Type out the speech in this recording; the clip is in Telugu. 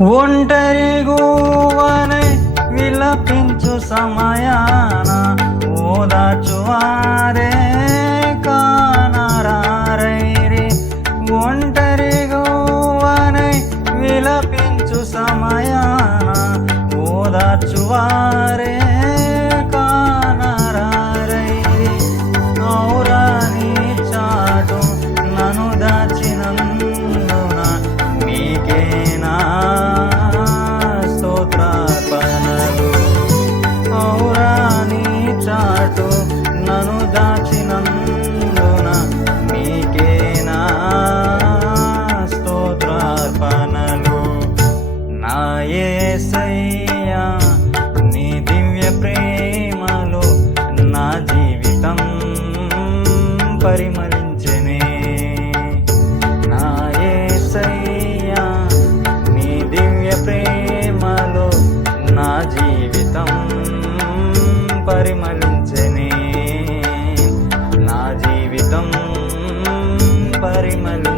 ఒంటరి గువ్వనై విలపించు సమయాన ఓదార్చువారే కానరారైరి. ఒంటరి గువ్వనై విలపించు సమయాన ఓదార్చువారే కానరారైరి. ఔరా నీ చాటు నన్ను దాచినందున నీకేనా స్తోత్రార్పణలు. ఔరా నీ చాటు నన్ను దాచినందున నీకేనా స్తోత్రార్పణలు. నా యేసయ్యా నీ దివ్య ప్రేమలో నా జీవితం పరిమళించెనే. నా యేసయ్యా నీ దివ్య ప్రేమలో నా జీవితం పరిమళించెనే. నా జీవితం పరిమళించెనే.